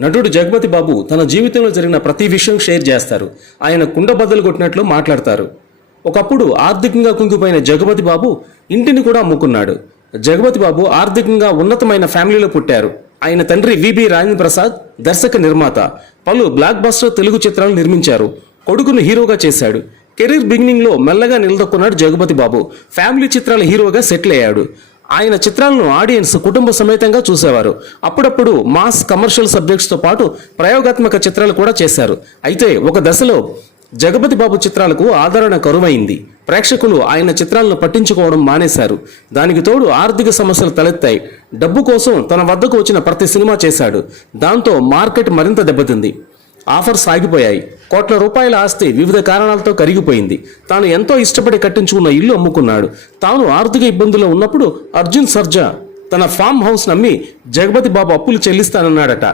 నటుడు జగపతి బాబు తన జీవితంలో జరిగిన ప్రతి విషయం షేర్ చేస్తారు. ఆయన కుండ బద్దలు కొట్టినట్లు మాట్లాడతారు. ఒకప్పుడు ఆర్థికంగా కుంగిపోయిన జగపతి బాబు ఇంటిని కూడా అమ్ముకున్నాడు. జగపతి బాబు ఆర్థికంగా ఉన్నతమైన ఫ్యామిలీలో పుట్టారు. ఆయన తండ్రి విబి రాజేంద్ర ప్రసాద్ దర్శక నిర్మాత. పలు బ్లాక్ బస్టర్ తెలుగు చిత్రాలు నిర్మించారు. కొడుకును హీరోగా చేశాడు. కెరీర్ బిగినింగ్ లో మెల్లగా నిలదొక్కున్నాడు జగపతి బాబు. ఫ్యామిలీ చిత్రాల హీరోగా సెటిల్ అయ్యాడు. ఆయన చిత్రాలను ఆడియన్స్ కుటుంబ సమేతంగా చూసేవారు. అప్పుడప్పుడు మాస్ కమర్షియల్ సబ్జెక్ట్స్తో పాటు ప్రయోగాత్మక చిత్రాలు కూడా చేశారు. అయితే ఒక దశలో జగపతి బాబు చిత్రాలకు ఆదరణ కరువైంది. ప్రేక్షకులు ఆయన చిత్రాలను పట్టించుకోవడం మానేశారు. దానికి తోడు ఆర్థిక సమస్యలు తలెత్తాయి. డబ్బు కోసం తన వద్దకు వచ్చిన ప్రతి సినిమా చేశాడు. దాంతో మార్కెట్ మరింత దెబ్బతింది. ఆఫర్స్ ఆగిపోయాయి. కోట్ల రూపాయల ఆస్తి వివిధ కారణాలతో కరిగిపోయింది. తాను ఎంతో ఇష్టపడి కట్టించుకున్న ఇల్లు అమ్ముకున్నాడు. తాను ఆర్థిక ఇబ్బందుల్లో ఉన్నప్పుడు అర్జున్ సర్జా తన ఫామ్ హౌస్ నమ్మి జగపతి బాబు అప్పులు చెల్లిస్తానన్నాడట.